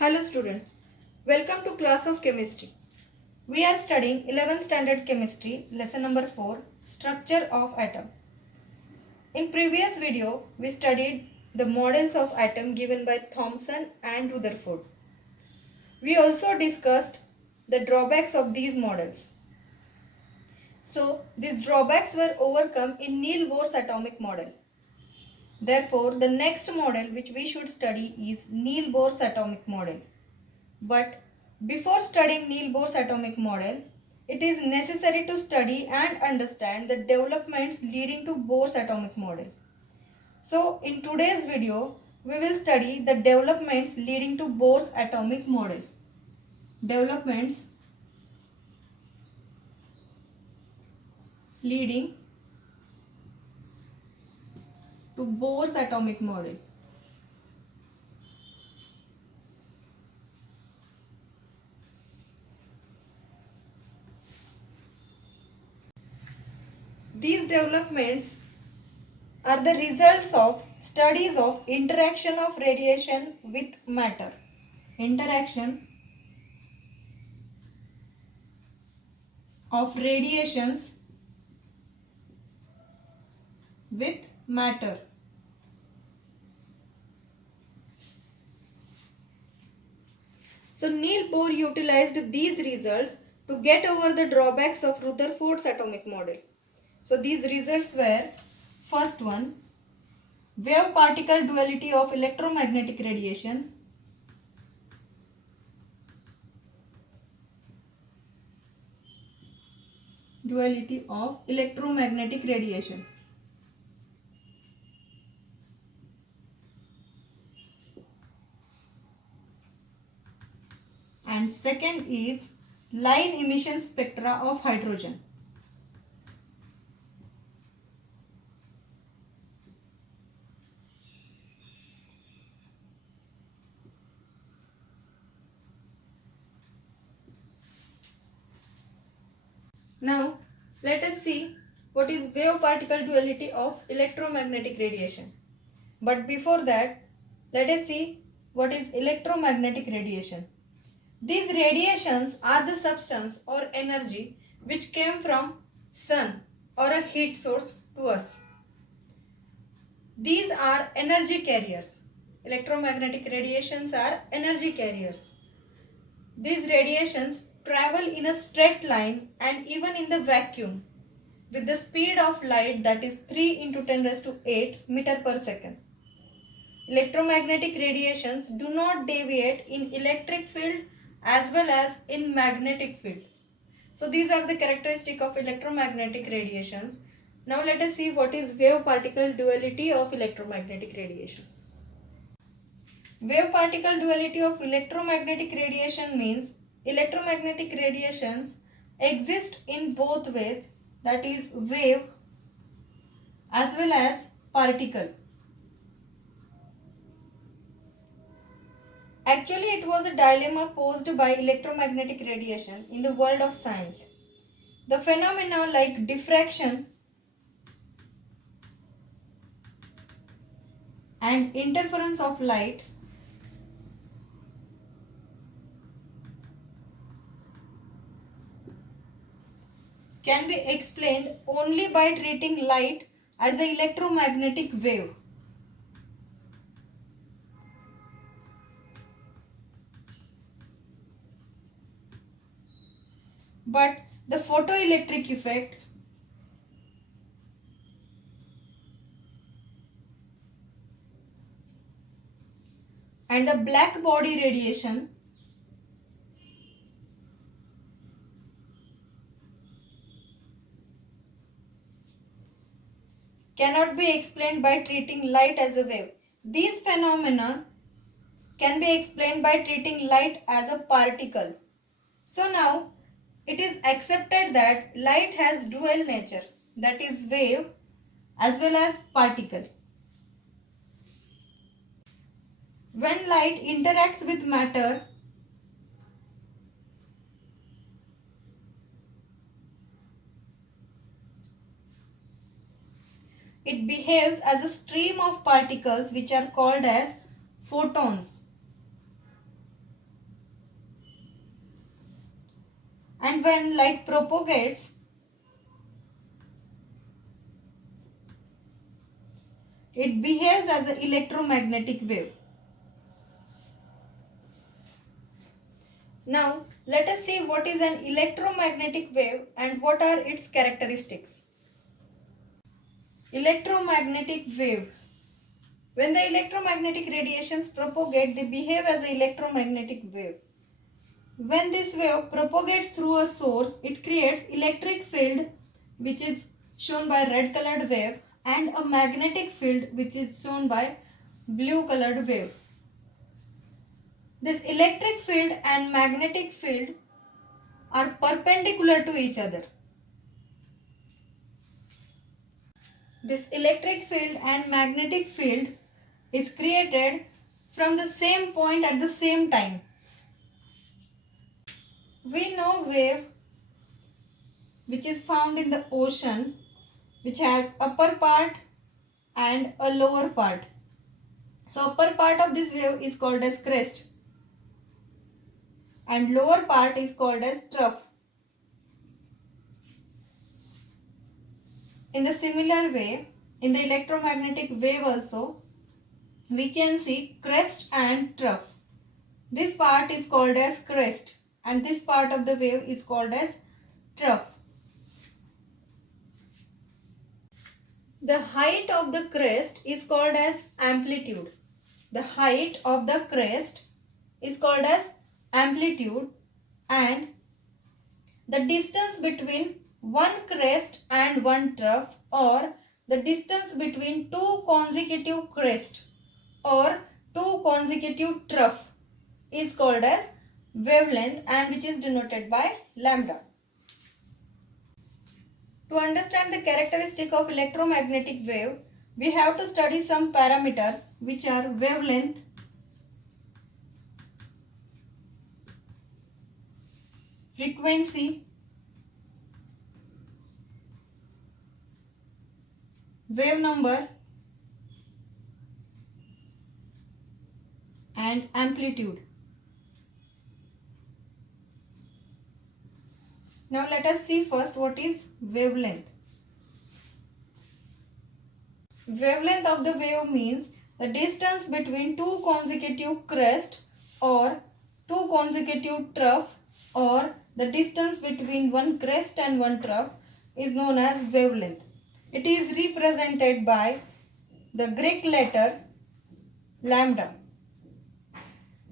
Hello students, welcome to class of chemistry. We are studying 11th standard chemistry lesson number 4 structure of atom. In previous video we studied the models of atom given by Thomson and Rutherford. We also discussed the drawbacks of these models. So these drawbacks were overcome in Niels Bohr's atomic model. Therefore the next model which we should study is Niels Bohr's atomic model. But before studying Niels Bohr's atomic model, it is necessary to study and understand the developments leading to Bohr's atomic model. So in today's video, we will study the developments leading to Bohr's atomic model. Developments leading to Bohr's atomic model. These developments are the results of studies of interaction of radiation with matter. Interaction of radiations with matter. So Niels Bohr utilized these results to get over the drawbacks of Rutherford's atomic model. So these results were: first one, wave particle duality of electromagnetic radiation. Duality of electromagnetic radiation. And second is line emission spectra of hydrogen. Now let us see what is wave particle duality of electromagnetic radiation. But before that, let us see what is electromagnetic radiation. These radiations are the substance or energy which came from sun or a heat source to us. These are energy carriers. Electromagnetic radiations are energy carriers. These radiations travel in a straight line and even in the vacuum with the speed of light, that is 3 into 10 raised to 8 meter per second. Electromagnetic radiations do not deviate in electric field as well as in magnetic field. So these are the characteristics of electromagnetic radiations. Now let us see what is wave particle duality of electromagnetic radiation. Wave particle duality of electromagnetic radiation means electromagnetic radiations exist in both ways, that is wave as well as particle. Actually, it was a dilemma posed by electromagnetic radiation in the world of science. The phenomena like diffraction and interference of light can be explained only by treating light as an electromagnetic wave. But the photoelectric effect and the black body radiation cannot be explained by treating light as a wave. These phenomena can be explained by treating light as a particle. So now it is accepted that light has dual nature, that is wave as well as particle. When light interacts with matter, it behaves as a stream of particles which are called as photons. And when light propagates, it behaves as an electromagnetic wave. Now, let us see what is an electromagnetic wave and what are its characteristics. Electromagnetic wave. When the electromagnetic radiations propagate, they behave as an electromagnetic wave. When this wave propagates through a source, it creates electric field, which is shown by red colored wave, and a magnetic field, which is shown by blue colored wave. This electric field and magnetic field are perpendicular to each other. This electric field and magnetic field is created from the same point at the same time. We know wave which is found in the ocean, which has upper part and a lower part. So upper part of this wave is called as crest and lower part is called as trough. In the similar way, in the electromagnetic wave also, we can see crest and trough. This part is called as crest and this part of the wave is called as trough. The height of the crest is called as amplitude. The height of the crest is called as amplitude, and the distance between one crest and one trough, or the distance between two consecutive crests or two consecutive trough, is called as wavelength, and which is denoted by lambda. To understand the characteristic of electromagnetic wave, we have to study some parameters which are wavelength, frequency, wave number, and amplitude. Now let us see first what is wavelength. Wavelength of the wave means the distance between two consecutive crests or two consecutive trough, or the distance between one crest and one trough is known as wavelength. It is represented by the Greek letter lambda.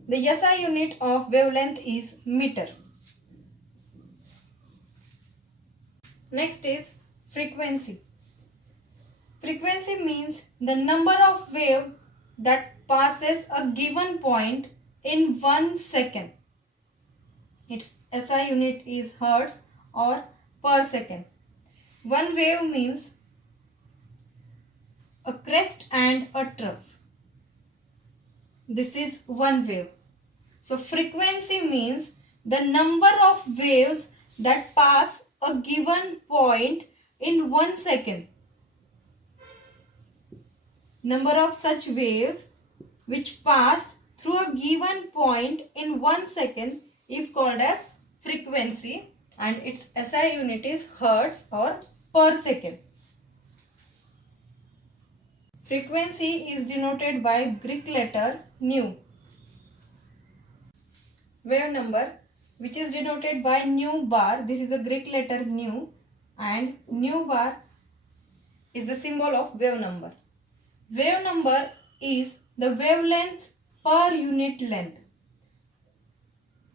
The SI unit of wavelength is meter. Next is frequency. Frequency means the number of wave that passes a given point in 1 second. Its SI unit is hertz or per second. One wave means a crest and a trough. This is one wave. So frequency means the number of waves that pass a given point in 1 second. Number of such waves which pass through a given point in 1 second is called as frequency, and its SI unit is hertz or per second. Frequency is denoted by Greek letter nu. Wave number, which is denoted by nu bar. This is a Greek letter nu, and nu bar is the symbol of wave number. Wave number is the wavelength per unit length.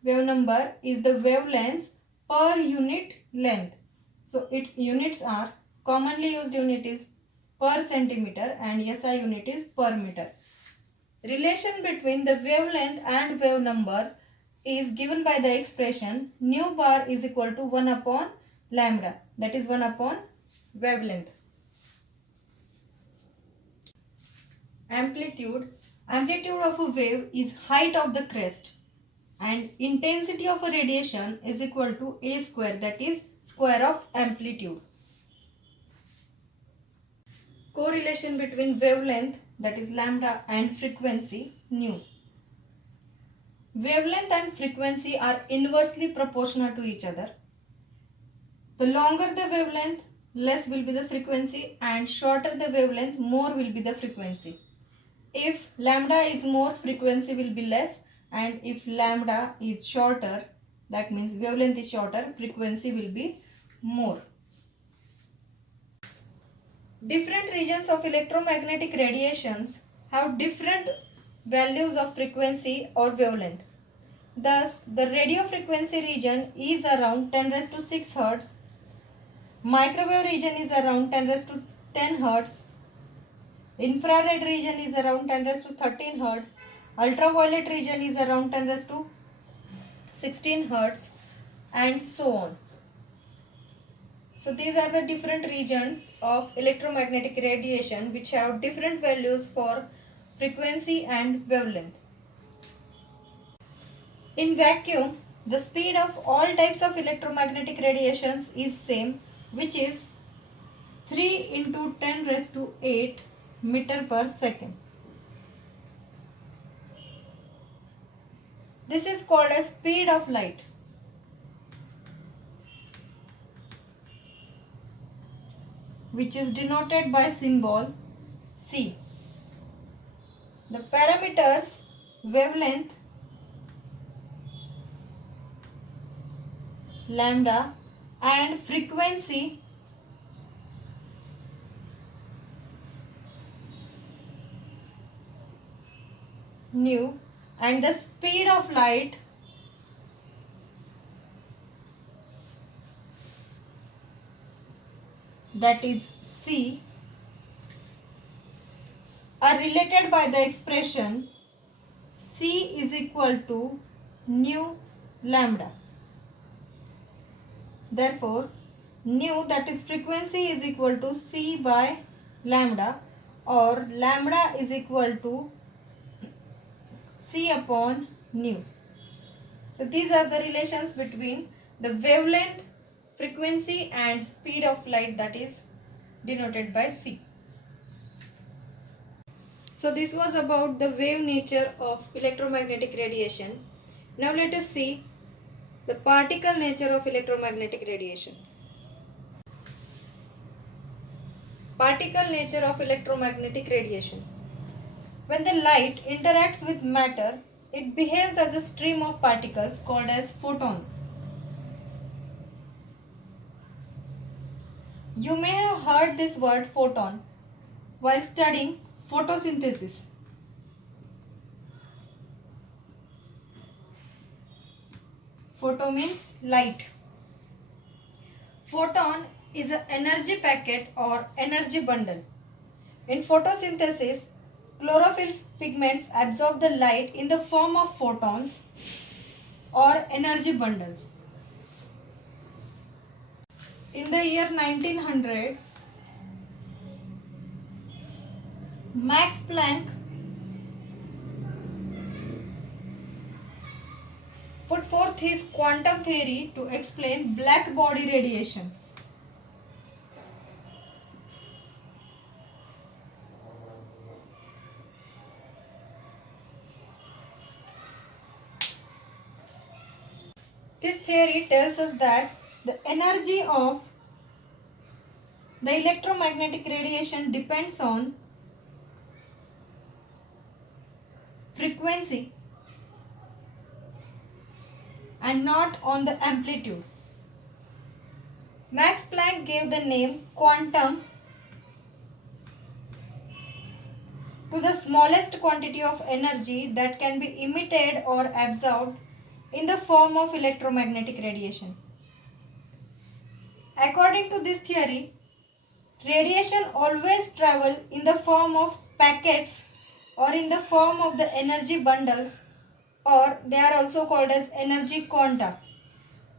Wave number is the wavelength per unit length. So its units are, commonly used unit is per centimeter and SI unit is per meter. Relation between the wavelength and wave number is given by the expression nu bar is equal to 1 upon lambda, that is 1 upon wavelength. Amplitude. Amplitude of a wave is height of the crest, and intensity of a radiation is equal to A square, that is square of amplitude. Correlation between wavelength, that is lambda, and frequency nu. Wavelength and frequency are inversely proportional to each other. The longer the wavelength, less will be the frequency, and shorter the wavelength, more will be the frequency. If lambda is more, frequency will be less, and if lambda is shorter, that means wavelength is shorter, frequency will be more. Different regions of electromagnetic radiations have different values of frequency or wavelength. Thus, the radio frequency region is around 10 raised to 6 Hz, microwave region is around 10 raised to 10 Hz, infrared region is around 10 raised to 13 Hz, ultraviolet region is around 10 raised to 16 Hz, and so on. So these are the different regions of electromagnetic radiation which have different values for frequency and wavelength. In vacuum, the speed of all types of electromagnetic radiations is same, which is 3 into 10 raised to 8 meter per second. This is called as speed of light. Which is denoted by symbol C. The parameters wavelength, lambda, and frequency nu, and the speed of light that is C are related by the expression C is equal to nu lambda. Therefore, nu, that is frequency, is equal to C by lambda, or lambda is equal to C upon nu. So these are the relations between the wavelength, frequency and speed of light, that is denoted by C. So this was about the wave nature of electromagnetic radiation. Now let us see the particle nature of electromagnetic radiation. Particle nature of electromagnetic radiation. When the light interacts with matter, it behaves as a stream of particles called as photons. You may have heard this word photon while studying photosynthesis. Photo means light. Photon is an energy packet or energy bundle. In photosynthesis, chlorophyll pigments absorb the light in the form of photons or energy bundles. In the year 1900, Max Planck put forth his quantum theory to explain black body radiation. This theory tells us that the energy of the electromagnetic radiation depends on frequency and not on the amplitude. Max Planck gave the name quantum to the smallest quantity of energy that can be emitted or absorbed in the form of electromagnetic radiation. According to this theory, radiation always travels in the form of packets or in the form of the energy bundles, or they are also called as energy quanta.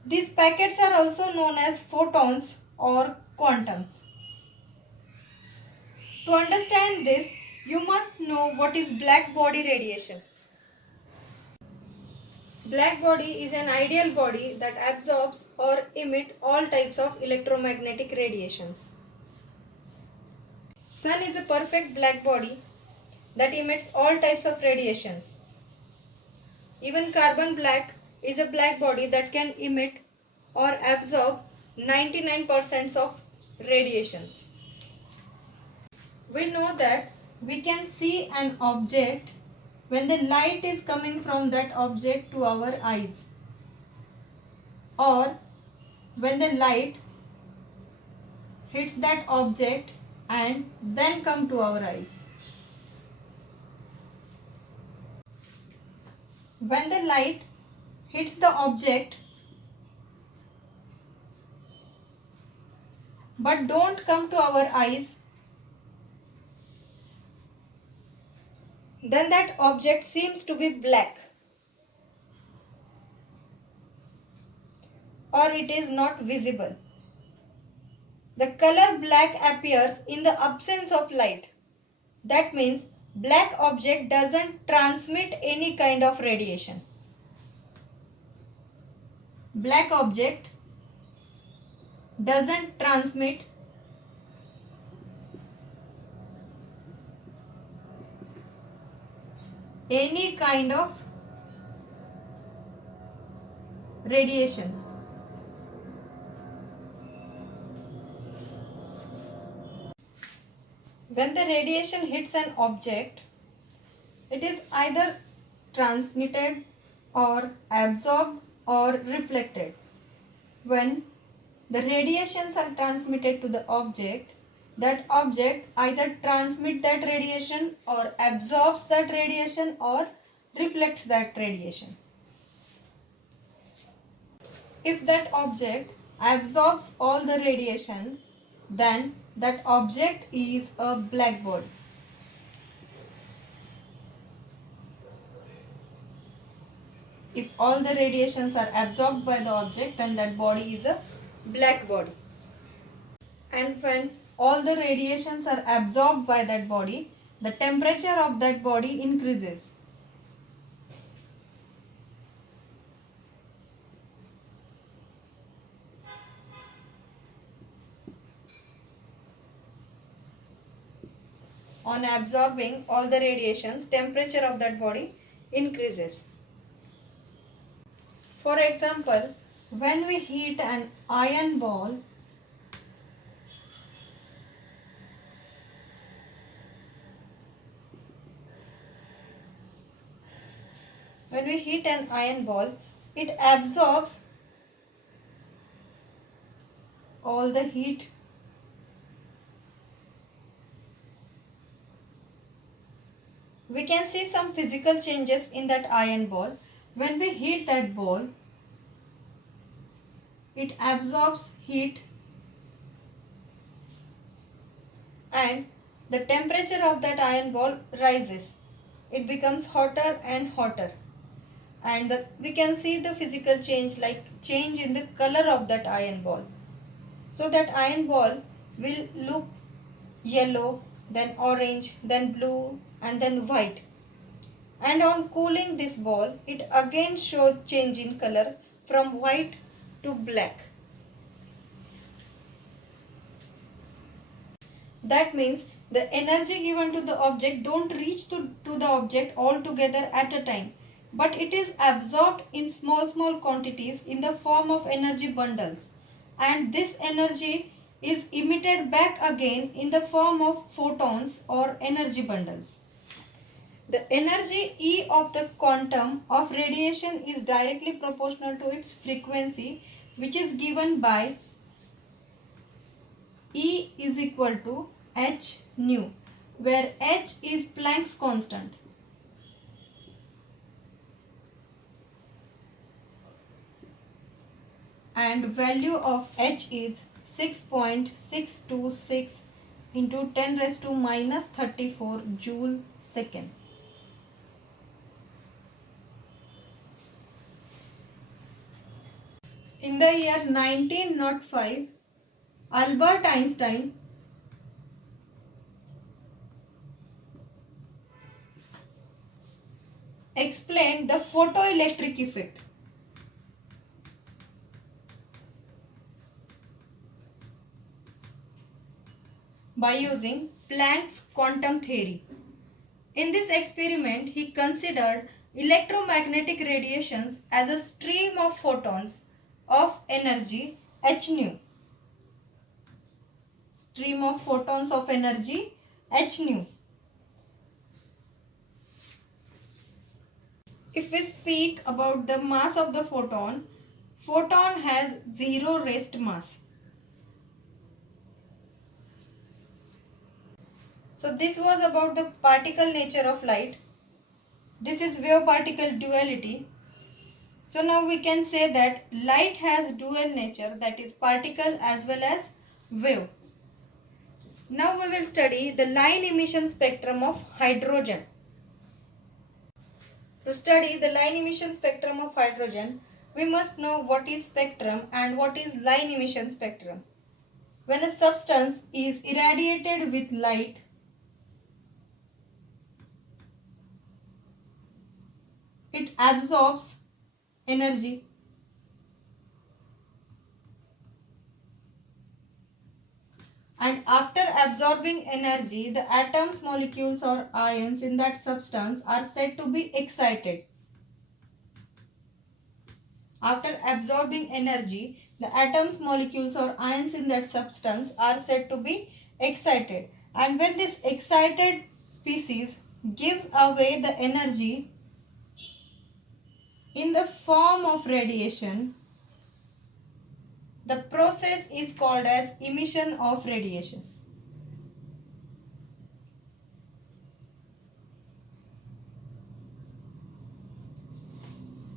These packets are also known as photons or quantums. To understand this, you must know what is black body radiation. Black body is an ideal body that absorbs or emits all types of electromagnetic radiations. Sun is a perfect black body that emits all types of radiations. Even carbon black is a black body that can emit or absorb 99% of radiations. We know that we can see an object when the light is coming from that object to our eyes, or when the light hits that object and then come to our eyes. When the light hits the object but don't come to our eyes, then that object seems to be black, or it is not visible. The color black appears in the absence of light. That means black object doesn't transmit any kind of radiation. Black object doesn't transmit any kind of radiations. When the radiation hits an object, it is either transmitted or absorbed or reflected. When the radiations are transmitted to the object, that object either transmits that radiation or absorbs that radiation or reflects that radiation. If that object absorbs all the radiation, then that object is a black body. If all the radiations are absorbed by the object, then that body is a black body. And when all the radiations are absorbed by that body, the temperature of that body increases. On absorbing all the radiations, temperature of that body increases. For example, when we heat an iron ball, it absorbs all the heat. We can see some physical changes in that iron ball. When we heat that ball, it absorbs heat and the temperature of that iron ball rises. It becomes hotter and hotter, and we can see the physical change, like change in the color of that iron ball. So that iron ball will look yellow, then orange, then blue, and then white. And on cooling this ball, it again shows change in color from white to black. That means the energy given to the object don't reach to the object altogether at a time, but it is absorbed in small quantities in the form of energy bundles, and this energy is emitted back again in the form of photons or energy bundles. The energy E of the quantum of radiation is directly proportional to its frequency, which is given by E is equal to h nu, where h is Planck's constant. And value of h is 6.626 into 10 raised to minus 34 joule second. In the year 1905, Albert Einstein explained the photoelectric effect. By using Planck's quantum theory. In this experiment, he considered electromagnetic radiations as a stream of photons of energy h nu. Stream of photons of energy h nu. If we speak about the mass of the photon, photon has zero rest mass. So this was about the particle nature of light. This is wave particle duality. So now we can say that light has dual nature, that is particle as well as wave. Now we will study the line emission spectrum of hydrogen. To study the line emission spectrum of hydrogen, we must know what is spectrum and what is line emission spectrum. When a substance is irradiated with light, it absorbs energy and after absorbing energy, the atoms, molecules or ions in that substance are said to be excited. After absorbing energy, the atoms, molecules or ions in that substance are said to be excited. And when this excited species gives away the energy in the form of radiation, the process is called as emission of radiation.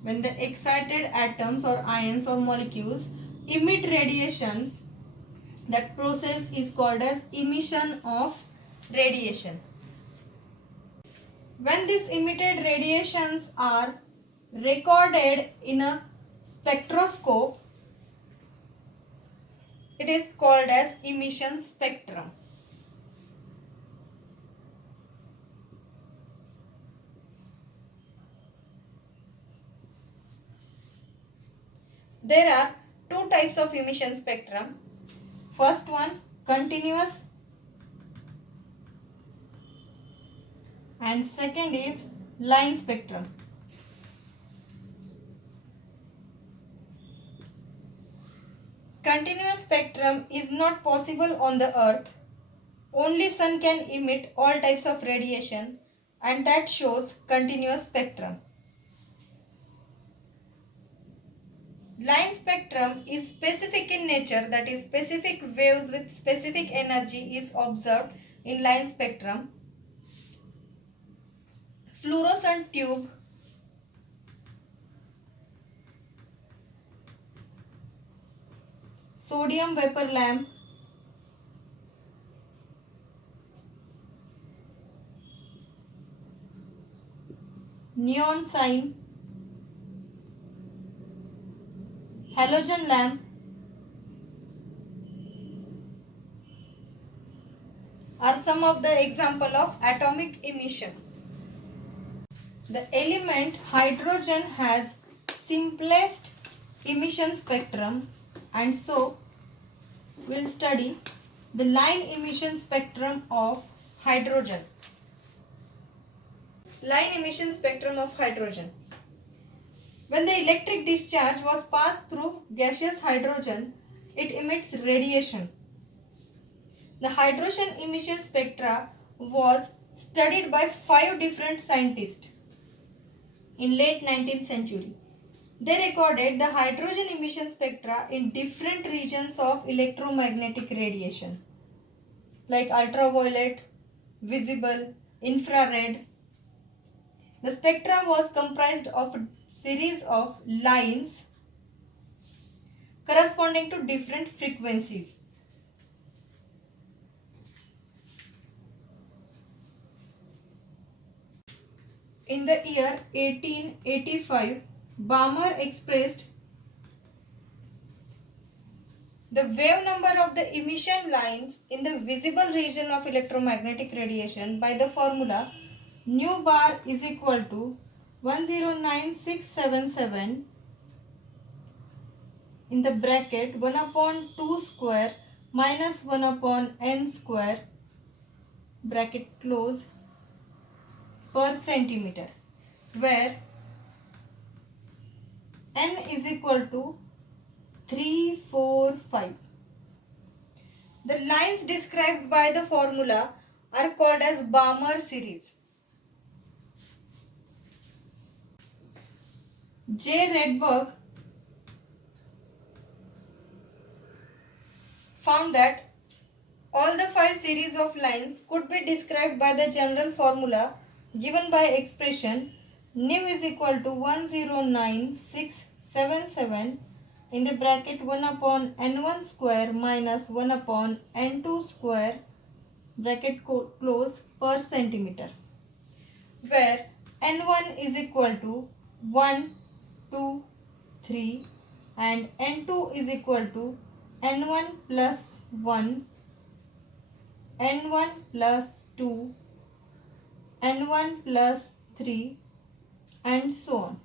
When the excited atoms or ions or molecules emit radiations, that process is called as emission of radiation. When these emitted radiations are recorded in a spectroscope, it is called as emission spectrum. There are two types of emission spectrum. First one, continuous, and second is line spectrum. Continuous spectrum is not possible on the earth. Only sun can emit all types of radiation, and that shows continuous spectrum. Line spectrum is specific in nature, that is specific waves with specific energy is observed in line spectrum. Fluorescent tube, sodium vapor lamp, neon sign, halogen lamp are some of the example of atomic emission. The element hydrogen has simplest emission spectrum, and so we'll study the line emission spectrum of hydrogen. Line emission spectrum of hydrogen. When the electric discharge was passed through gaseous hydrogen, it emits radiation. The hydrogen emission spectra was studied by 5 different scientists in late 19th century. They recorded the hydrogen emission spectra in different regions of electromagnetic radiation like ultraviolet, visible, infrared. The spectra was comprised of a series of lines corresponding to different frequencies. In the year 1885, Balmer expressed the wave number of the emission lines in the visible region of electromagnetic radiation by the formula nu bar is equal to 109677 in the bracket 1 upon 2 square minus 1 upon n square bracket close per centimeter, where n is equal to 3, 4, 5. The lines described by the formula are called as Balmer series. J. Rydberg found that all the 5 series of lines could be described by the general formula given by expression nu is equal to 109677 in the bracket 1 upon n1 square minus 1 upon n2 square bracket close per centimeter, where n1 is equal to 1, 2, 3 and n2 is equal to n1 plus 1, n1 plus 2, n1 plus 3 and so on.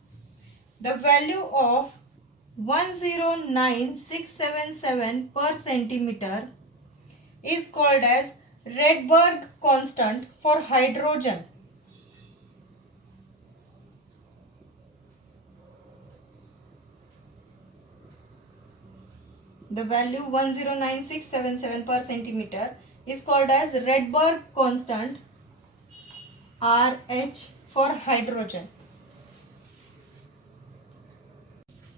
The value of 109677 per centimeter is called as Rydberg constant for hydrogen. The value 109677 per centimeter is called as Rydberg constant RH for hydrogen.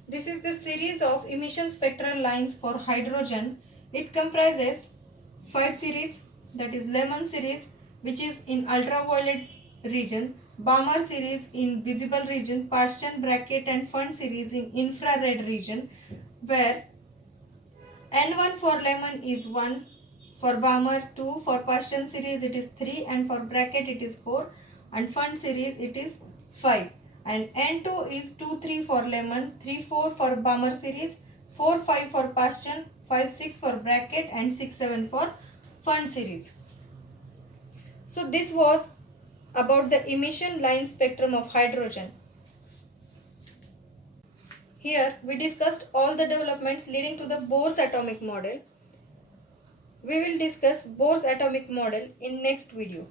This is the series of emission spectral lines for hydrogen. It comprises 5 series, that is Lemon series, which is in ultraviolet region, Balmer series in visible region, Paschen, bracket and Pfund series in infrared region, where N1 for lemon is 1, for Balmer 2, for Paschen series it is 3 and for bracket it is 4 and Pfund series it is 5. And N2 is 2, 3 for lemon, 3, 4 for Balmer series, 4, 5 for Paschen, 5, 6 for bracket and 6, 7 for Pfund series. So this was about the emission line spectrum of hydrogen. Here we discussed all the developments leading to the Bohr's atomic model. We will discuss Bohr's atomic model in next video.